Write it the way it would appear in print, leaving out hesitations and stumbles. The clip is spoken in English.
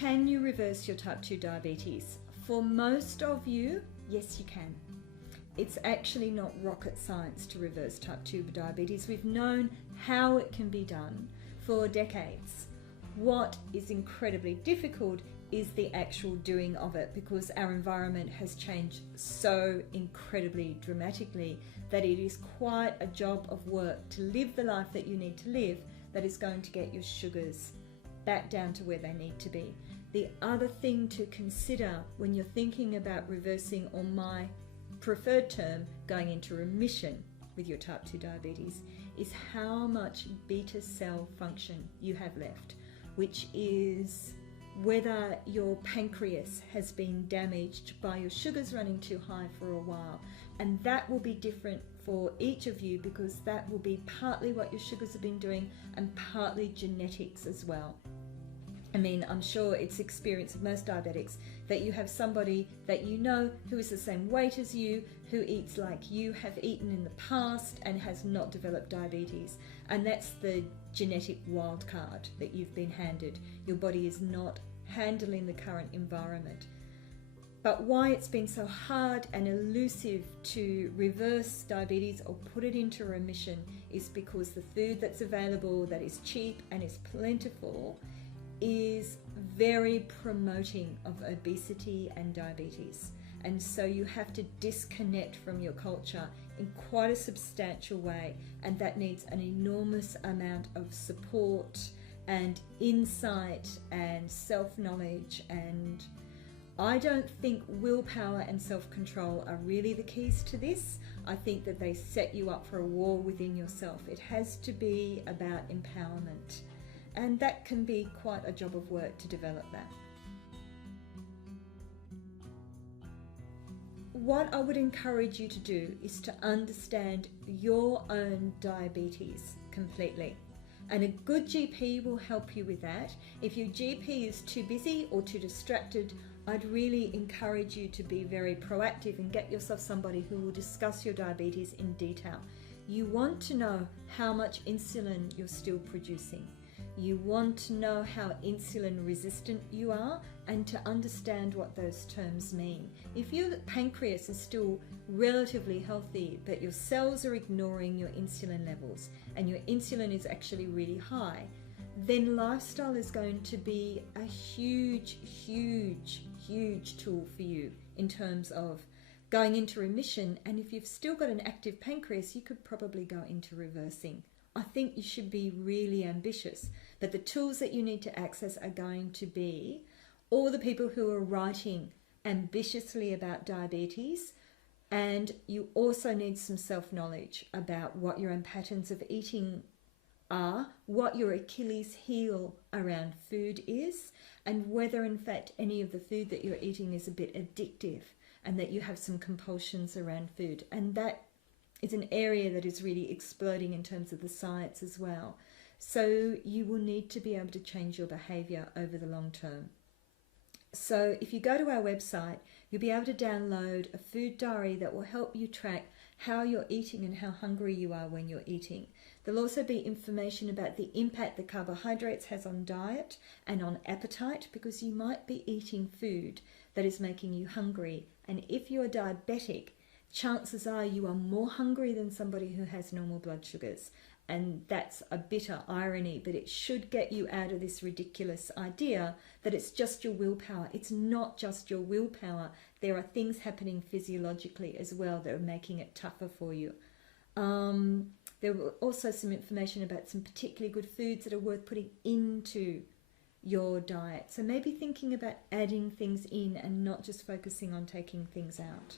Can you reverse your type 2 diabetes? For most of you, yes you can. It's actually not rocket science to reverse type 2 diabetes. We've known how it can be done for decades. What is incredibly difficult is the actual doing of it, because our environment has changed so incredibly dramatically that it is quite a job of work to live the life that you need to live that is going to get your sugars back down to where they need to be. The other thing to consider when you're thinking about reversing, or my preferred term, going into remission with your type 2 diabetes, is how much beta cell function you have left, which is whether your pancreas has been damaged by your sugars running too high for a while. And that will be different for each of you, because that will be partly what your sugars have been doing and partly genetics as well. I mean, I'm sure it's experience of most diabetics that you have somebody that you know who is the same weight as you, who eats like you have eaten in the past and has not developed diabetes. And that's the genetic wild card that you've been handed. Your body is not handling the current environment. But why it's been so hard and elusive to reverse diabetes or put it into remission is because the food that's available, that is cheap and is plentiful, is very promoting of obesity and diabetes. And so you have to disconnect from your culture in quite a substantial way, and that needs an enormous amount of support and insight and self-knowledge. And I don't think willpower and self-control are really the keys to this. I think that they set you up for a war within yourself. It has to be about empowerment. And that can be quite a job of work to develop that. What I would encourage you to do is to understand your own diabetes completely. And a good GP will help you with that. If your GP is too busy or too distracted, I'd really encourage you to be very proactive and get yourself somebody who will discuss your diabetes in detail. You want to know how much insulin you're still producing. You want to know how insulin resistant you are and to understand what those terms mean. If your pancreas is still relatively healthy but your cells are ignoring your insulin levels and your insulin is actually really high, then lifestyle is going to be a huge, huge, huge tool for you in terms of going into remission. And if you've still got an active pancreas, you could probably go into reversing. I think you should be really ambitious, but the tools that you need to access are going to be all the people who are writing ambitiously about diabetes, and you also need some self-knowledge about what your own patterns of eating are, what your Achilles heel around food is, and whether in fact any of the food that you're eating is a bit addictive and that you have some compulsions around food. And that is an area that is really exploding in terms of the science as well. So you will need to be able to change your behavior over the long term. So if you go to our website, you'll be able to download a food diary that will help you track how you're eating and how hungry you are when you're eating. There'll also be information about the impact that carbohydrates has on diet and on appetite, because you might be eating food that is making you hungry. And if you're diabetic, chances are you are more hungry than somebody who has normal blood sugars. And that's a bitter irony, but it should get you out of this ridiculous idea that it's just your willpower. It's not just your willpower. There are things happening physiologically as well that are making it tougher for you. There were also some information about some particularly good foods that are worth putting into your diet. So maybe thinking about adding things in and not just focusing on taking things out.